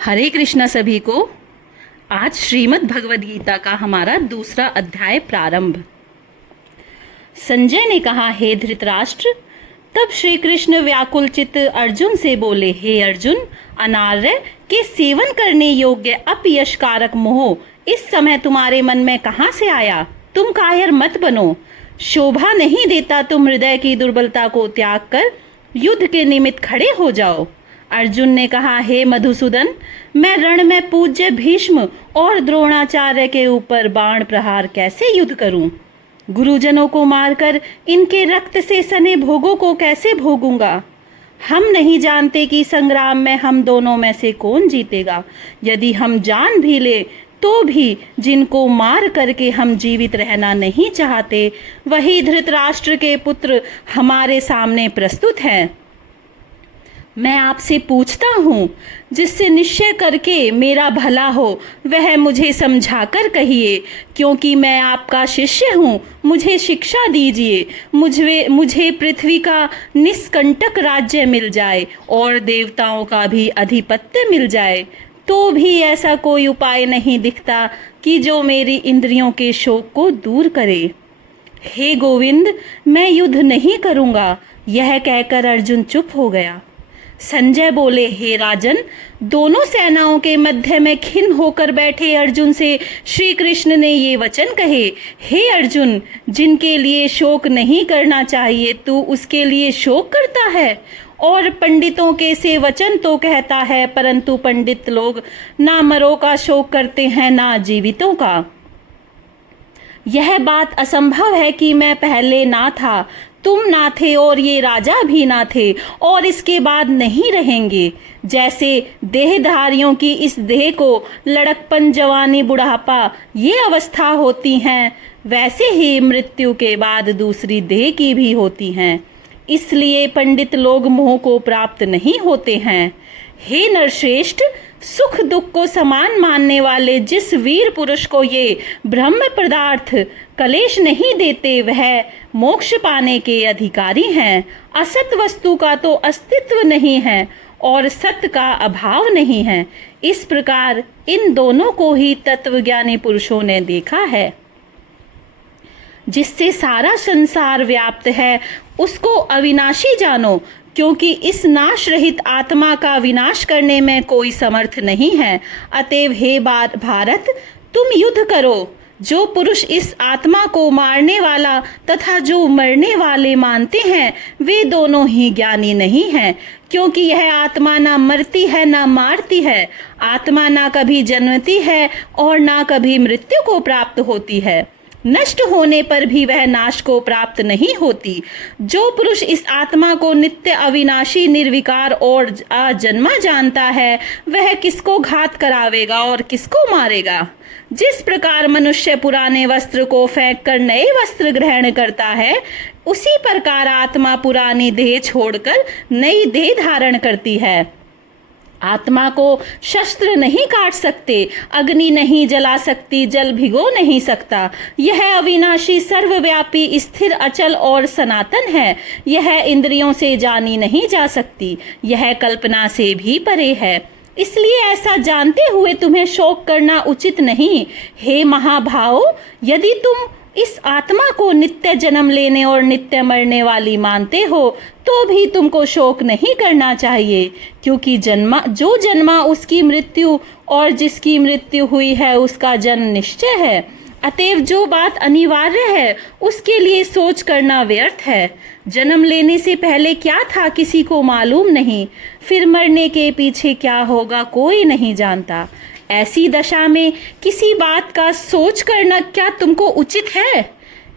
हरे कृष्णा सभी को। आज श्रीमद् भगवद गीता का हमारा दूसरा अध्याय प्रारंभ। संजय ने कहा, हे धृतराष्ट्र। तब श्री कृष्ण व्याकुल चित्त अर्जुन से बोले, हे अर्जुन, अनार्य के सेवन करने योग्य अपयशकारक मोह इस समय तुम्हारे मन में कहाँ से आया? तुम कायर मत बनो। शोभा नहीं देता तुम हृदय की दुर्बलता को त्याग कर युद्ध के निमित्त खड़े हो जाओ। अर्जुन ने कहा, हे मधुसूदन, मैं रण में पूज्य भीष्म और द्रोणाचार्य के ऊपर बाण प्रहार कैसे युद्ध करूं? गुरुजनों को मारकर इनके रक्त से सने भोगों को कैसे भोगूंगा? हम नहीं जानते कि संग्राम में हम दोनों में से कौन जीतेगा। यदि हम जान भी ले तो भी जिनको मार करके हम जीवित रहना नहीं चाहते, वही धृतराष्ट्र के पुत्र हमारे सामने प्रस्तुत हैं। मैं आपसे पूछता हूँ, जिससे निश्चय करके मेरा भला हो वह मुझे समझाकर कहिए, क्योंकि मैं आपका शिष्य हूँ। मुझे शिक्षा दीजिए। मुझे पृथ्वी का निष्कंटक राज्य मिल जाए और देवताओं का भी अधिपत्य मिल जाए, तो भी ऐसा कोई उपाय नहीं दिखता कि जो मेरी इंद्रियों के शोक को दूर करे। हे गोविंद, मैं युद्ध नहीं करूँगा। यह कहकर अर्जुन चुप हो गया। संजय बोले, हे राजन, दोनों सेनाओं के मध्य में खिन्न होकर बैठे अर्जुन से श्री कृष्ण ने ये वचन कहे, हे अर्जुन, जिनके लिए शोक नहीं करना चाहिए तू उसके लिए शोक करता है। और पंडितों के से वचन तो कहता है, परंतु पंडित लोग ना मरों का शोक करते हैं ना जीवितों का। यह बात असंभव है कि मैं पहले ना था, तुम ना थे और ये राजा भी ना थे और इसके बाद नहीं रहेंगे। जैसे देहधारियों की इस देह को लड़कपन, जवानी, बुढ़ापा ये अवस्था होती हैं, वैसे ही मृत्यु के बाद दूसरी देह की भी होती हैं। इसलिए पंडित लोग मोह को प्राप्त नहीं होते हैं। हे नरश्रेष्ठ, सुख दुख को समान मानने वाले जिस वीर पुरुष को ये ब्रह्म पदार्थ कलेश नहीं देते, वह मोक्ष पाने के अधिकारी हैं। असत वस्तु का तो अस्तित्व नहीं है और सत्य का अभाव नहीं है। इस प्रकार इन दोनों को ही तत्वज्ञानी पुरुषों ने देखा है। जिससे सारा संसार व्याप्त है उसको अविनाशी जानो, क्योंकि इस नाश रहित आत्मा का विनाश करने में कोई समर्थ नहीं है। अतएव हे भारत, तुम युद्ध करो। जो पुरुष इस आत्मा को मारने वाला तथा जो मरने वाले मानते हैं, वे दोनों ही ज्ञानी नहीं हैं, क्योंकि यह आत्मा ना मरती है ना मारती है। आत्मा ना कभी जन्मती है और ना कभी मृत्यु को प्राप्त होती है। नष्ट होने पर भी वह नाश को प्राप्त नहीं होती। जो पुरुष इस आत्मा को नित्य, अविनाशी, निर्विकार और अजन्मा जानता है, वह किसको घात करावेगा और किसको मारेगा। जिस प्रकार मनुष्य पुराने वस्त्र को फेंक कर नए वस्त्र ग्रहण करता है, उसी प्रकार आत्मा पुरानी देह छोड़कर नई देह धारण करती है। आत्मा को शस्त्र नहीं काट सकते, अग्नि नहीं जला सकती, जल भिगो नहीं सकता। यह अविनाशी, सर्वव्यापी, स्थिर, अचल और सनातन है। यह इंद्रियों से जानी नहीं जा सकती। यह कल्पना से भी परे है। इसलिए ऐसा जानते हुए तुम्हें शोक करना उचित नहीं। हे महाभाव, यदि तुम इस आत्मा को नित्य जन्म लेने और नित्य मरने वाली मानते हो, तो भी तुमको शोक नहीं करना चाहिए, क्योंकि जो जन्मा उसकी मृत्यु और जिसकी मृत्यु हुई है उसका जन्म निश्चय है। अतएव जो बात अनिवार्य है उसके लिए सोच करना व्यर्थ है। जन्म लेने से पहले क्या था किसी को मालूम नहीं, फिर मरने के पीछे क्या होगा कोई नहीं जानता। ऐसी दशा में किसी बात का सोच करना क्या तुमको उचित है?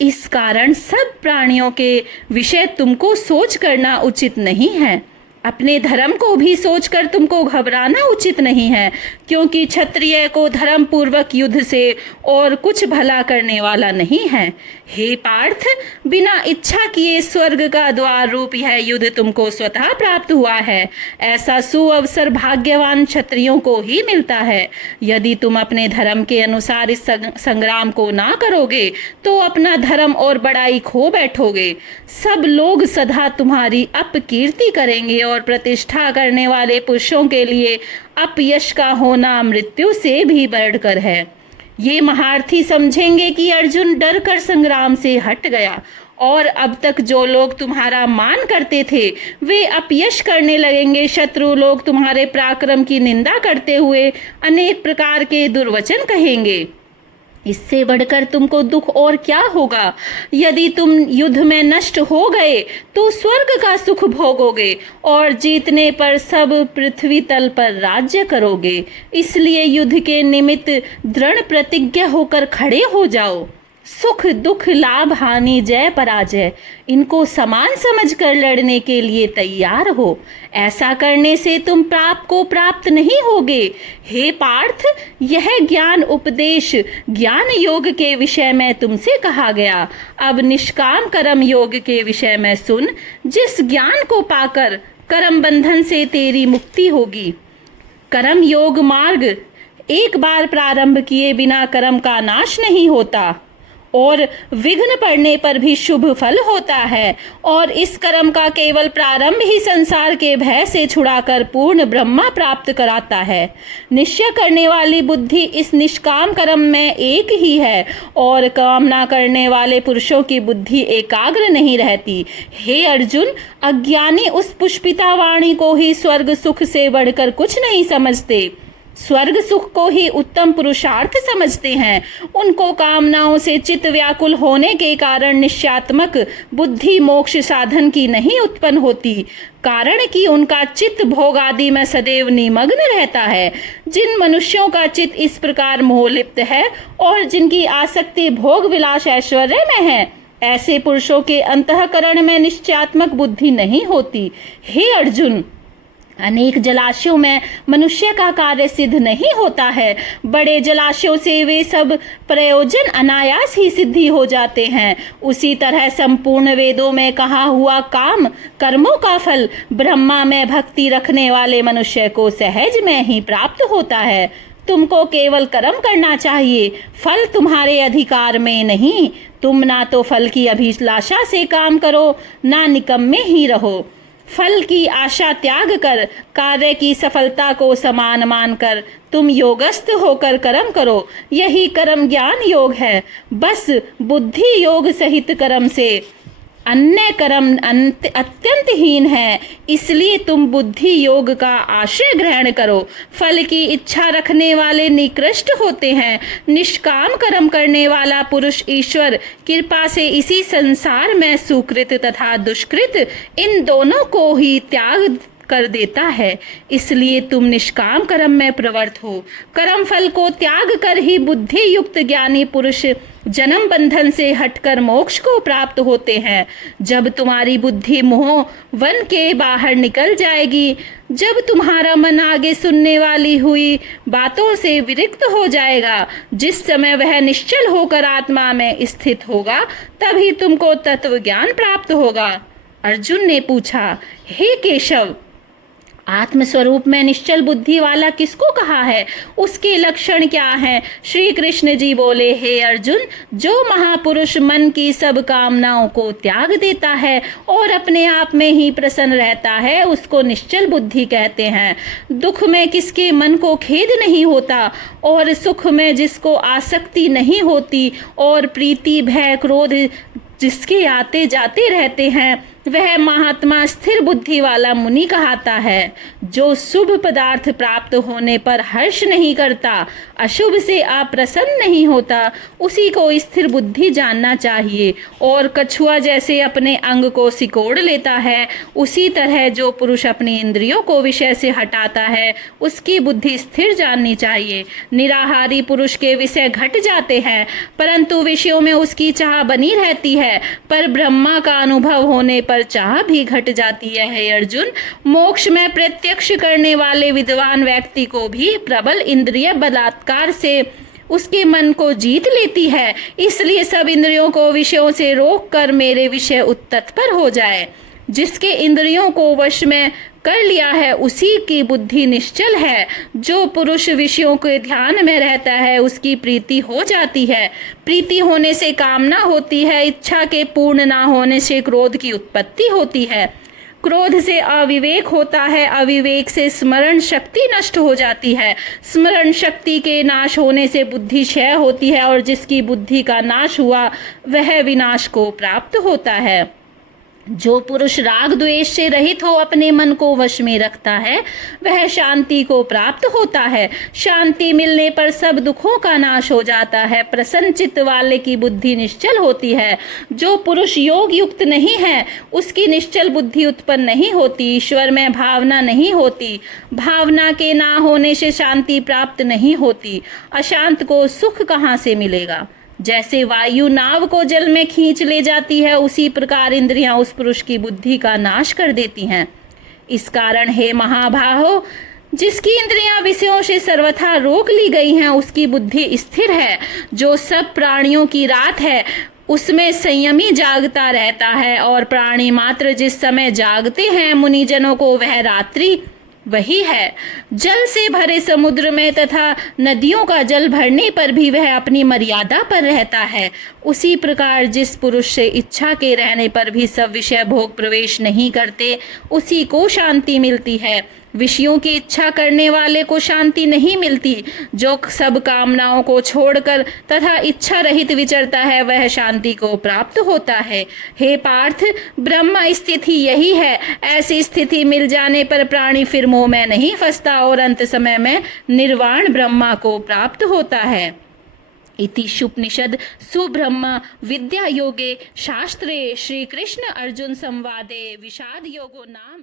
इस कारण सब प्राणियों के विषय तुमको सोच करना उचित नहीं है। अपने धर्म को भी सोचकर तुमको घबराना उचित नहीं है, क्योंकि क्षत्रिय को धर्म पूर्वक युद्ध से और कुछ भला करने वाला नहीं है। हे पार्थ, बिना इच्छा किए स्वर्ग का द्वार रूप यह युद्ध तुमको स्वतः प्राप्त हुआ है। ऐसा सुअवसर भाग्यवान क्षत्रियों को ही मिलता है। यदि तुम अपने धर्म के अनुसार इस संग्राम को ना करोगे तो अपना धर्म और बड़ाई खो बैठोगे। सब लोग सदा तुम्हारी अपकीर्ति करेंगे और प्रतिष्ठा करने वाले पुरुषों के लिए अपयश का होना मृत्यु से भी बढ़कर है। ये महारथी समझेंगे कि अर्जुन डर कर संग्राम से हट गया और अब तक जो लोग तुम्हारा मान करते थे वे अपयश करने लगेंगे। शत्रु लोग तुम्हारे पराक्रम की निंदा करते हुए अनेक प्रकार के दुर्वचन कहेंगे। इससे बढ़कर तुमको दुख और क्या होगा। यदि तुम युद्ध में नष्ट हो गए तो स्वर्ग का सुख भोगोगे और जीतने पर सब पृथ्वी तल पर राज्य करोगे। इसलिए युद्ध के निमित्त दृढ़ प्रतिज्ञ होकर खड़े हो जाओ। सुख दुख लाभ हानि जय पराजय इनको समान समझकर लड़ने के लिए तैयार हो। ऐसा करने से तुम प्राप्त नहीं होगे। हे पार्थ, यह ज्ञान उपदेश ज्ञान योग के विषय में तुमसे कहा गया। अब निष्काम कर्म योग के विषय में सुन, जिस ज्ञान को पाकर कर्म बंधन से तेरी मुक्ति होगी। कर्म योग मार्ग एक बार प्रारंभ किए बिना कर्म का नाश नहीं होता और विघ्न पड़ने पर भी शुभ फल होता है। और इस कर्म का केवल प्रारंभ ही संसार के भय से छुड़ाकर पूर्ण ब्रह्मा प्राप्त कराता है। निश्चय करने वाली बुद्धि इस निष्काम कर्म में एक ही है और कामना करने वाले पुरुषों की बुद्धि एकाग्र नहीं रहती। हे अर्जुन, अज्ञानी उस पुष्पिता वाणी को ही स्वर्ग सुख से बढ़कर कुछ नहीं समझते। स्वर्ग सुख को ही उत्तम पुरुषार्थ समझते हैं। उनको कामनाओं से चित्त व्याकुल होने के कारण निश्चयात्मक बुद्धि मोक्ष साधन की नहीं उत्पन्न होती, कारण कि उनका चित्त भोग आदि में सदैव निमग्न रहता है। जिन मनुष्यों का चित्त इस प्रकार मोहलिप्त है और जिनकी आसक्ति भोग विलास ऐश्वर्य में है, ऐसे पुरुषों के अंतःकरण में निश्चयात्मक बुद्धि नहीं होती। हे अर्जुन, अनेक जलाशयों में मनुष्य का कार्य सिद्ध नहीं होता है। बड़े जलाशयों से वे सब प्रयोजन अनायास ही सिद्धि हो जाते हैं। उसी तरह संपूर्ण वेदों में कहा हुआ काम कर्मों का फल ब्रह्मा में भक्ति रखने वाले मनुष्य को सहज में ही प्राप्त होता है। तुमको केवल कर्म करना चाहिए, फल तुम्हारे अधिकार में नहीं। तुम ना तो फल की अभिलाषा से काम करो, ना निकम्मे ही रहो। फल की आशा त्याग कर कार्य की सफलता को समान मानकर तुम योगस्थ होकर कर्म करो। यही कर्म ज्ञान योग है। बस बुद्धि योग सहित कर्म से अन्य कर्म अत्यंत हीन है। इसलिए तुम बुद्धि योग का आश्रय ग्रहण करो। फल की इच्छा रखने वाले निकृष्ट होते हैं। निष्काम कर्म करने वाला पुरुष ईश्वर कृपा से इसी संसार में सुकृत तथा दुष्कृत इन दोनों को ही त्याग कर देता है। इसलिए तुम निष्काम कर्म में प्रवृत्त हो। कर्म फल को त्याग कर ही बुद्धि युक्त ज्ञानी पुरुष जन्म बंधन से हटकर मोक्ष को प्राप्त होते हैं। जब तुम्हारी बुद्धि मोह वन के बाहर निकल जाएगी, जब तुम्हारा मन आगे सुनने वाली हुई बातों से विरक्त हो जाएगा, जिस समय वह निश्चल होकर आत्मा में स्थित होगा, तभी तुमको तत्व ज्ञान प्राप्त होगा। अर्जुन ने पूछा, हे केशव, आत्मस्वरूप में निश्चल बुद्धि वाला किसको कहा है? उसके लक्षण क्या हैं? श्री कृष्ण जी बोले, हे अर्जुन, जो महापुरुष मन की सब कामनाओं को त्याग देता है और अपने आप में ही प्रसन्न रहता है, उसको निश्चल बुद्धि कहते हैं। दुख में किसके मन को खेद नहीं होता और सुख में जिसको आसक्ति नहीं होती और प्रीति भय क्रोध जिसके आते जाते रहते हैं, वह महात्मा स्थिर बुद्धि वाला मुनि कहाता है। जो शुभ पदार्थ प्राप्त होने पर हर्ष नहीं करता, अशुभ से अप्रसन्न नहीं होता, उसी को स्थिर बुद्धि जानना चाहिए। और कछुआ जैसे अपने अंग को सिकोड़ लेता है, उसी तरह जो पुरुष अपनी इंद्रियों को विषय से हटाता है, उसकी बुद्धि स्थिर जाननी चाहिए। निराहारी पुरुष के विषय घट जाते हैं, परंतु विषयों में उसकी चाह बनी रहती है। पर ब्रह्मा का अनुभव होने पर चाह भी घट जाती है। हे अर्जुन, मोक्ष में प्रत्यक्ष करने वाले विद्वान व्यक्ति को भी प्रबल इंद्रिय बलात्कार से उसके मन को जीत लेती है। इसलिए सब इंद्रियों को विषयों से रोक कर मेरे विषय तत्पर हो जाए। जिसके इंद्रियों को वश में कर लिया है उसी की बुद्धि निश्चल है। जो पुरुष विषयों के ध्यान में रहता है उसकी प्रीति हो जाती है। प्रीति होने से कामना होती है। इच्छा के पूर्ण ना होने से क्रोध की उत्पत्ति होती है। क्रोध से अविवेक होता है। अविवेक से स्मरण शक्ति नष्ट हो जाती है। स्मरण शक्ति के नाश होने से बुद्धि क्षय होती है और जिसकी बुद्धि का नाश हुआ वह विनाश को प्राप्त होता है। जो पुरुष राग द्वेष से रहित हो अपने मन को वश में रखता है वह शांति को प्राप्त होता है। शांति मिलने पर सब दुखों का नाश हो जाता है। प्रसन्न चित्त वाले की बुद्धि निश्चल होती है। जो पुरुष योग युक्त नहीं है उसकी निश्चल बुद्धि उत्पन्न नहीं होती। ईश्वर में भावना नहीं होती। भावना के ना होने से शांति प्राप्त नहीं होती। अशांत को सुख कहाँ से मिलेगा। जैसे वायु नाव को जल में खींच ले जाती है उसी प्रकार इंद्रियां उस पुरुष की बुद्धि का नाश कर देती हैं। इस कारण हे महाबाहो, जिसकी इंद्रियां विषयों से सर्वथा रोक ली गई हैं उसकी बुद्धि स्थिर है। जो सब प्राणियों की रात है उसमें संयमी जागता रहता है और प्राणी मात्र जिस समय जागते हैं मुनिजनों को वह रात्रि वही है। जल से भरे समुद्र में तथा नदियों का जल भरने पर भी वह अपनी मर्यादा पर रहता है। उसी प्रकार जिस पुरुष से इच्छा के रहने पर भी सब विषय भोग प्रवेश नहीं करते उसी को शांति मिलती है। विषयों की इच्छा करने वाले को शांति नहीं मिलती। जो सब कामनाओं को छोड़कर तथा इच्छा रहित विचरता है वह शांति को प्राप्त होता है। हे पार्थ, ब्रह्म स्थिति यही है। ऐसी स्थिति मिल जाने पर प्राणी फिर मोह में नहीं फंसता और अंत समय में निर्वाण ब्रह्मा को प्राप्त होता है। इति शुपनिषद सुब्रह्म विद्या योगे शास्त्रे श्री कृष्ण अर्जुन संवादे विषाद योगो नाम